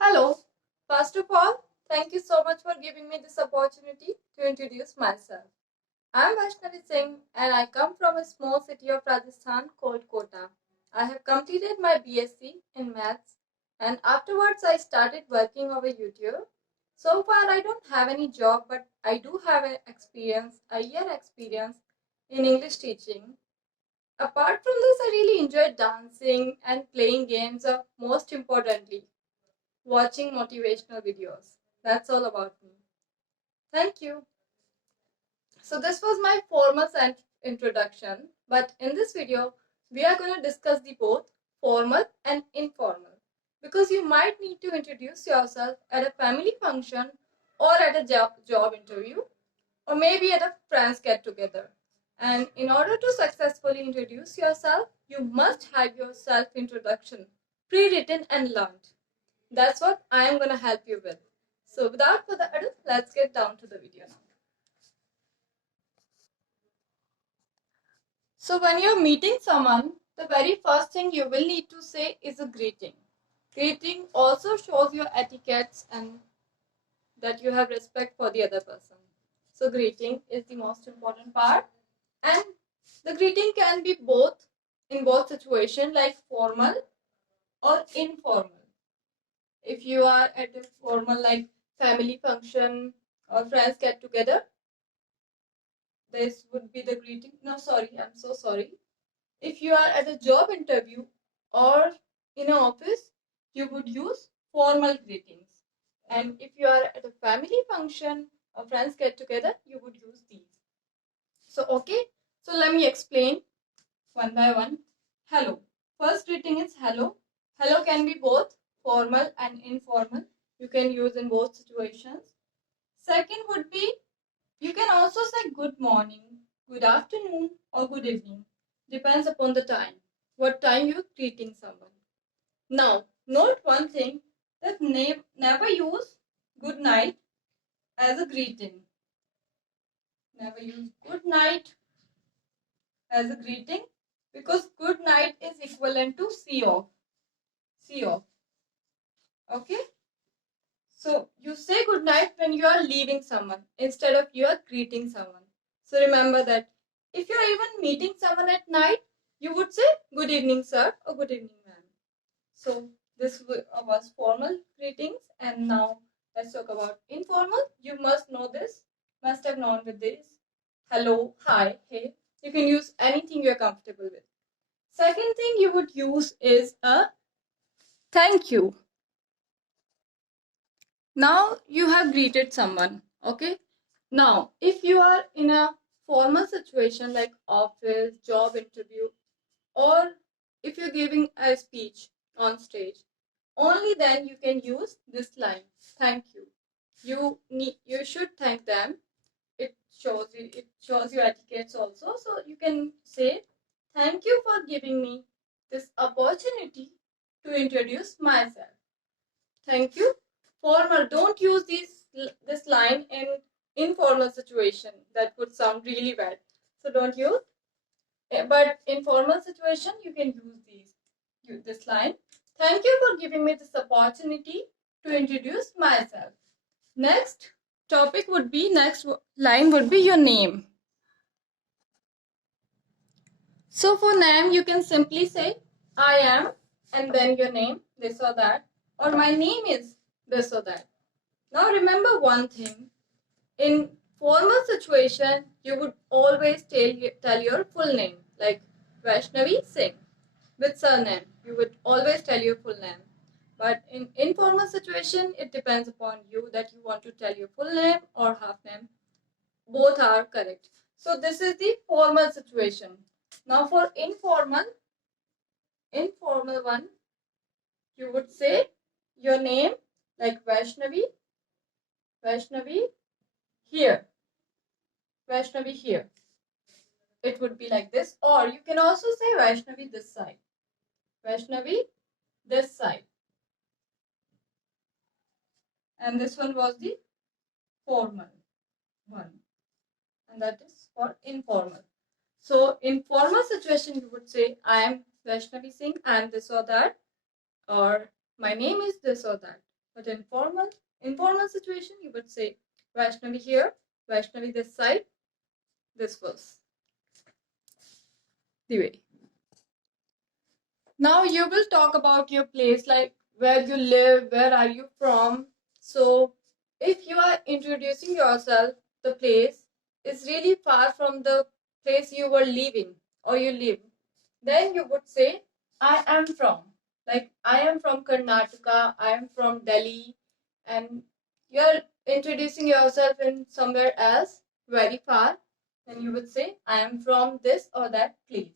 Hello. First of all, thank you so much for giving me this opportunity to introduce myself. I am Vaishnavi Singh and I come from a small city of Rajasthan called Kota. I have completed my BSc in maths and afterwards I started working over YouTube. So far I don't have any job, but I do have a year experience in English teaching. Apart from this, I really enjoy dancing and playing games, or most importantly, watching motivational videos. That's all about me. Thank you. So this was my formal introduction, but in this video, we are going to discuss the both formal and informal because you might need to introduce yourself at a family function or at a job interview or maybe at a friends get together. And in order to successfully introduce yourself, you must have your self introduction pre-written and learned. That's what I am going to help you with. So without further ado, let's get down to the video now. So when you're meeting someone, the very first thing you will need to say is a greeting. Greeting also shows your etiquettes and that you have respect for the other person. So greeting is the most important part, and the greeting can be both in both situations like formal or informal. If you are at a formal like family function or friends get together, this would be the greeting. No, sorry, I'm so sorry. If you are at a job interview or in an office, you would use formal greetings. And if you are at a family function or friends get together, you would use these. So, okay, so let me explain one by one. Hello. First greeting is hello. Hello can be both formal and informal. You can use in both situations. Second would be you can also say good morning, good afternoon, or good evening. Depends upon the time. What time you're greeting someone. Now, note one thing that never use good night as a greeting. Never use good night as a greeting because good night is equivalent to see off. See off. Okay? So you say good night when you are leaving someone instead of you are greeting someone. So remember that if you are even meeting someone at night, you would say good evening, sir, or good evening, ma'am. So this was formal greetings, and now let's talk about informal. You must know this, must have known with this. Hello, hi, hey. You can use anything you're comfortable with. Second thing you would use is a thank you. Now you have greeted someone, okay? Now, if you are in a formal situation like office, job interview, or if you're giving a speech on stage, only then you can use this line, thank you. You should thank them. It shows you etiquettes also. So you can say, thank you for giving me this opportunity to introduce myself. Thank you. Formal. Don't use this line in informal situation. That would sound really bad. So don't use. But in formal situation, you can use this line. Thank you for giving me this opportunity to introduce myself. Next next line would be your name. So for name, you can simply say I am and then your name, this or that, or my name is this or that. Now remember one thing, in formal situation, you would always tell your full name, like Vaishnavi Singh with surname. You would always tell your full name. But in informal situation, it depends upon you that you want to tell your full name or half name. Both are correct. So this is the formal situation. Now for informal one, you would say your name like Vaishnavi here. Vaishnavi here. It would be like this. Or you can also say Vaishnavi this side. Vaishnavi this side. And this one was the formal one. And that is for informal. So in formal situation, you would say, I am Vaishnavi Singh, I am this or that, or my name is this or that. But informal situation, you would say Vaishnavi here, Vaishnavi this side, this was the way. Now you will talk about your place, like where you live, where are you from. So if you are introducing yourself, the place is really far from the place you were living or you live, then you would say, I am from. Like, I am from Karnataka, I am from Delhi, and you're introducing yourself in somewhere else, very far, then you would say, I am from this or that place.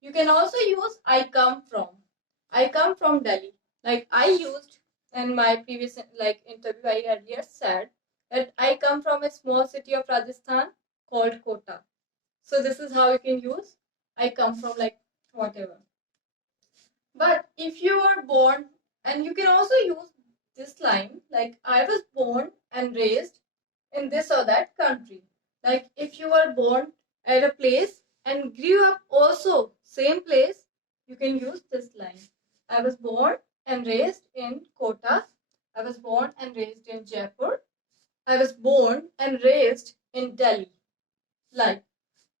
You can also use I come from. I come from Delhi. Like I used in my previous interview, I earlier said that I come from a small city of Rajasthan called Kota. So this is how you can use I come from, like whatever. But if you are born, and you can also use this line like I was born and raised in this or that country. Like if you were born at a place and grew up also same place, you can use this line. I was born and raised in Kota. I was born and raised in Jaipur. I was born and raised in Delhi. Like,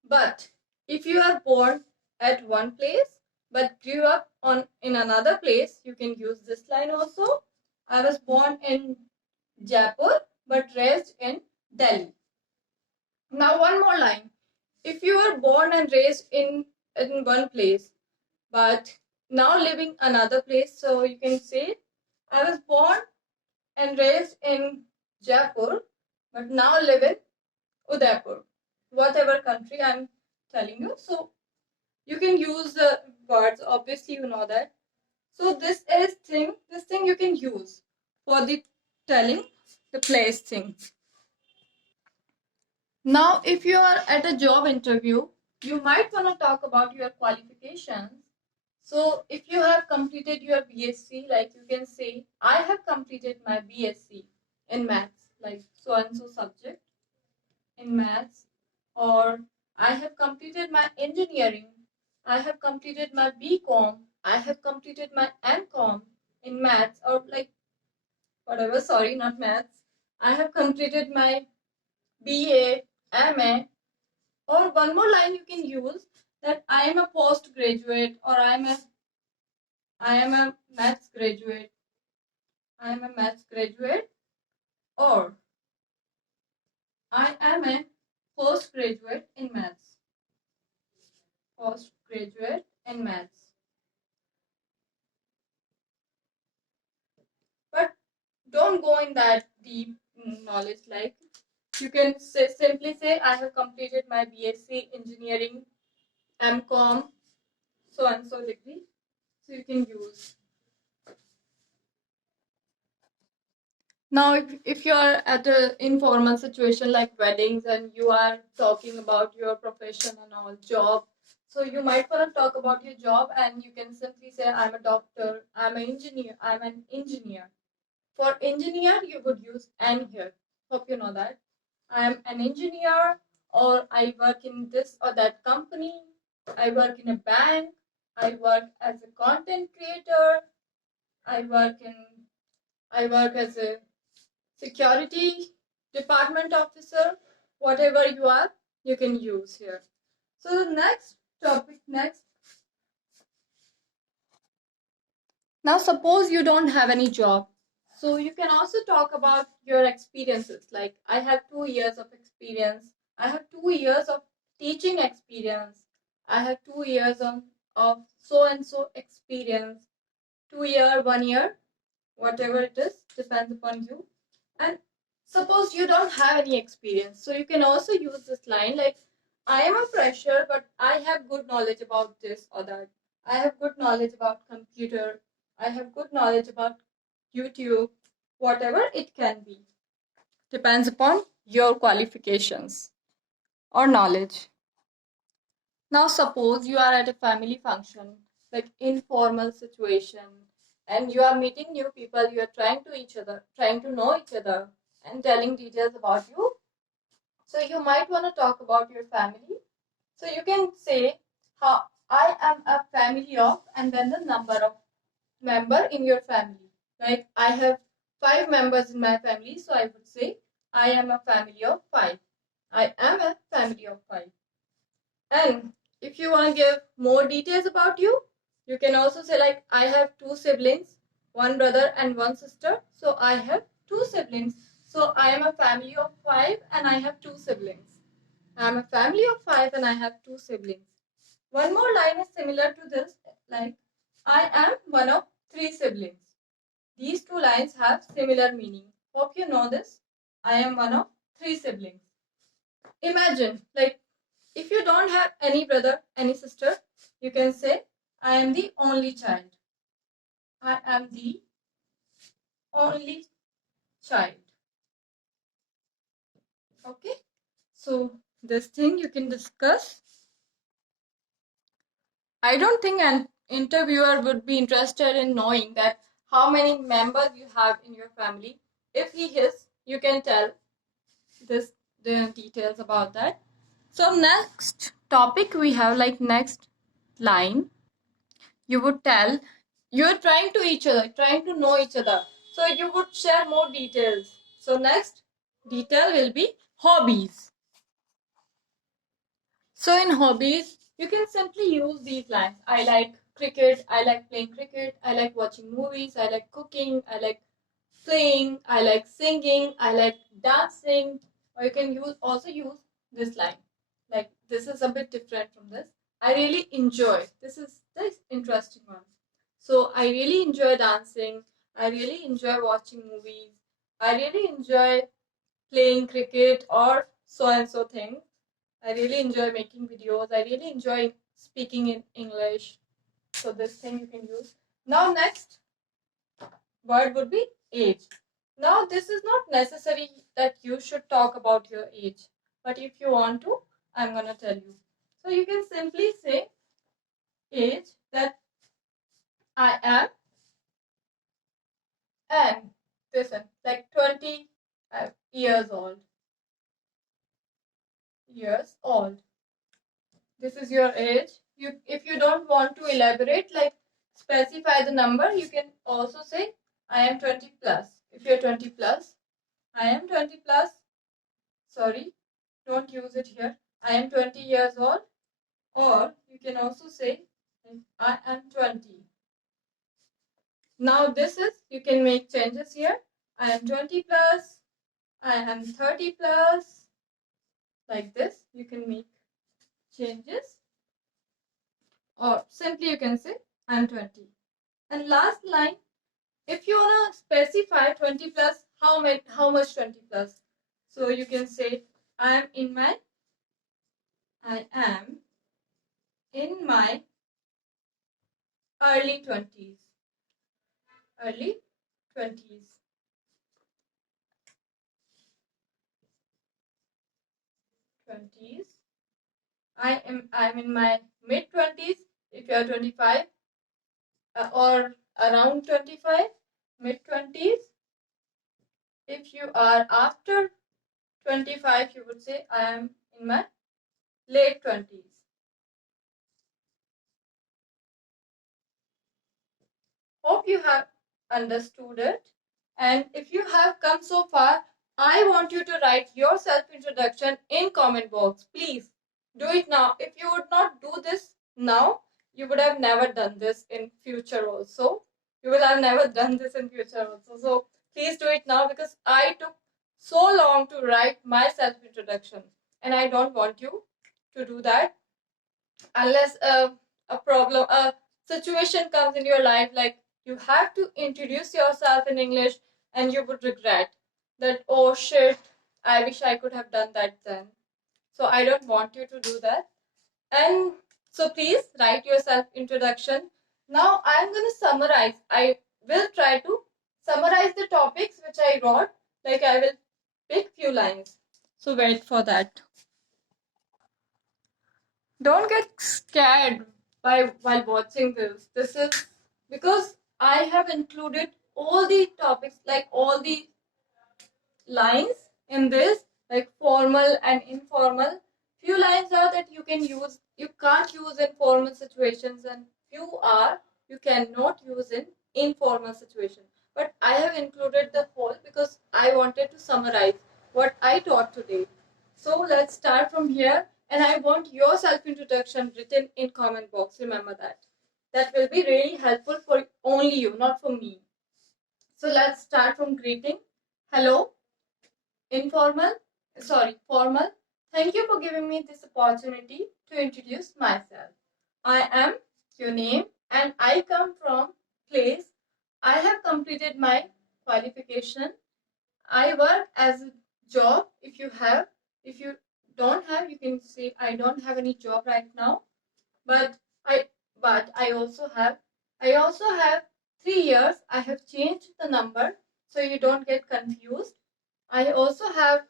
but if you are born at one place but grew up in another place, you can use this line also. I was born in Jaipur but raised in Delhi. Now one more line. If you are born and raised in one place but now living another place, so you can say I was born and raised in Jaipur but now live in Udaipur, whatever country I'm telling you. So you can use the words, obviously you know that. So this thing you can use for the telling the place thing. Now if you are at a job interview, you might want to talk about your qualifications. So if you have completed your BSc, like you can say I have completed my BSc in maths, like so and so subject in maths, or I have completed my engineering, I have completed my BCom, I have completed my MCom in maths, or like whatever, sorry, not maths. I have completed my BA, MA, or one more line you can use that I am a postgraduate, or I am a maths graduate. I am a maths graduate, or I am a postgraduate in maths. Postgraduate in maths. But don't go in that deep knowledge. Like you can simply say I have completed my BSc engineering, MCom, so and so degree. So you can use. Now if you are at an informal situation like weddings and you are talking about your profession and all job, so you might want to talk about your job and you can simply say I'm a doctor, I'm an engineer. For engineer, you would use an here. Hope you know that. I am an engineer, or I work in this or that company. I work in a bank. I work as a content creator. I work in. I work as a security department officer. Whatever you are, you can use here. So the next topic next. Now suppose you don't have any job. So you can also talk about your experiences. Like I have 2 years of experience. I have 2 years of teaching experience. I have 2 years of so and so experience. 2 year, 1 year, whatever it is, depends upon you. And suppose you don't have any experience. So you can also use this line like I am a fresher, but I have good knowledge about this or that. I have good knowledge about computer. I have good knowledge about YouTube, whatever it can be. Depends upon your qualifications or knowledge. Now, suppose you are at a family function, like informal situation, and you are meeting new people, you are trying to know each other, and telling details about you. So, you might want to talk about your family. So, you can say, how I am a family of, and then the number of member in your family. Like I have 5 members in my family, so I would say I am a family of 5. I am a family of 5. And if you want to give more details about you, you can also say like I have 2 siblings, 1 brother and 1 sister. So I have 2 siblings. So I am a family of 5 and I have 2 siblings. I am a family of 5 and I have 2 siblings. One more line is similar to this, like I am one of 3 siblings. These 2 lines have similar meaning. Hope you know this. I am one of 3 siblings. Imagine, like, if you don't have any brother, any sister, you can say, I am the only child. I am the only child. Okay? So, this thing you can discuss. I don't think an interviewer would be interested in knowing that how many members you have in your family. If he is, you can tell the details about that. So next topic we have, like next line, you would tell you're trying to know each other. So you would share more details. So next detail will be hobbies. So in hobbies, you can simply use these lines. I like cricket, I like playing cricket, I like watching movies, I like cooking, I like playing, I like singing, I like dancing. Or you can also use this line. Like this is a bit different from this. I really enjoy. This is this interesting one. So I really enjoy dancing. I really enjoy watching movies. I really enjoy playing cricket or so and so thing. I really enjoy making videos. I really enjoy speaking in English. So this thing you can use. Now next word would be age. Now this is not necessary that you should talk about your age. But if you want to, I'm gonna tell you. So you can simply say age, that I am, and listen, like 20 years old. Years old. This is your age. If you don't want to elaborate, like specify the number, you can also say I am 20 plus. If you're 20 plus, I am 20 plus. Sorry, don't use it here. I am 20 years old. Or you can also say I am 20. Now this is, you can make changes here. I am 20 plus. I am 30 plus. Like this, you can make changes. Or simply you can say I am 20. And last line, if you wanna specify 20 plus, how much 20 plus? So you can say I am in my early 20s. Early 20s. 20s. I'm in my mid 20s. If you are 25 or around 25, mid 20s. If you are after 25, you would say I am in my late 20s. Hope you have understood it. And if you have come so far, I want you to write your self-introduction in comment box. Please do it now. If you would not do this now, you would have never done this in future also. You will have never done this in future also. So please do it now, because I took so long to write my self-introduction. And I don't want you to do that unless a situation comes in your life, like you have to introduce yourself in English and you would regret that, oh shit, I wish I could have done that then. So I don't want you to do that. And so please write your self introduction. Now I'm going to summarize. I will try to summarize the topics which I wrote. Like I will pick few lines. So wait for that. Don't get scared while watching this. This is because I have included all the topics, like all the lines in this, like formal and informal. Few lines are that you can use, you can't use in formal situations, and few are you cannot use in informal situations. But I have included the whole because I wanted to summarize what I taught today. So let's start from here, and I want your self-introduction written in comment box. Remember that. That will be really helpful for only you, not for me. So let's start from greeting. Hello, formal. Thank you for giving me this opportunity to introduce myself. I am your name and I come from place. I have completed my qualification. I work as a job. If you don't have, you can say I don't have any job right now. But I I also have 3 years. I have changed the number so you don't get confused. I also have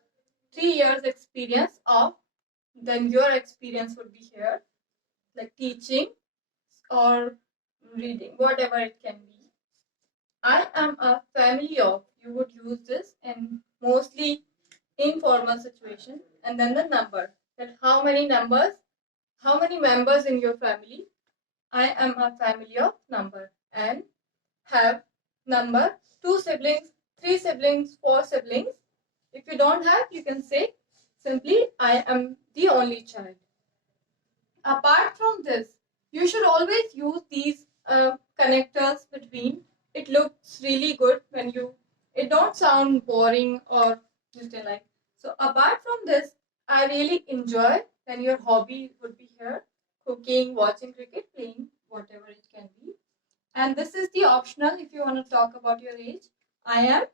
3 years experience of, then your experience would be here, like teaching or reading, whatever it can be. I am a family of, you would use this in mostly informal situation, and then the number, that how many members in your family. I am a family of number and have number 2 siblings, 3 siblings, 4 siblings. If you don't have, you can say simply I am the only child. Apart from this, you should always use these connectors between. It looks really good when it don't sound boring or just like. So apart from this, I really enjoy when your hobby would be here, cooking, watching cricket, playing, whatever it can be. And this is the optional if you want to talk about your age. I am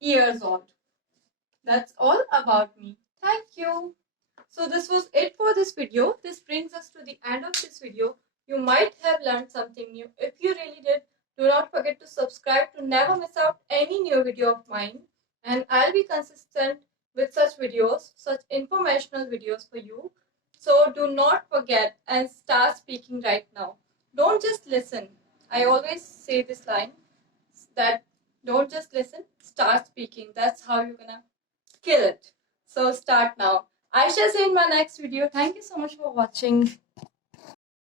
years old. That's all about me. Thank you. So this was it for this video. This brings us to the end of this video. You might have learned something new. If you really did, do not forget to subscribe to never miss out any new video of mine. And I'll be consistent with such videos, such informational videos for you. So do not forget and start speaking right now. Don't just listen. I always say this line that don't just listen, start speaking. That's how you're gonna kill it. So start now. I shall see you in my next video. Thank you so much for watching.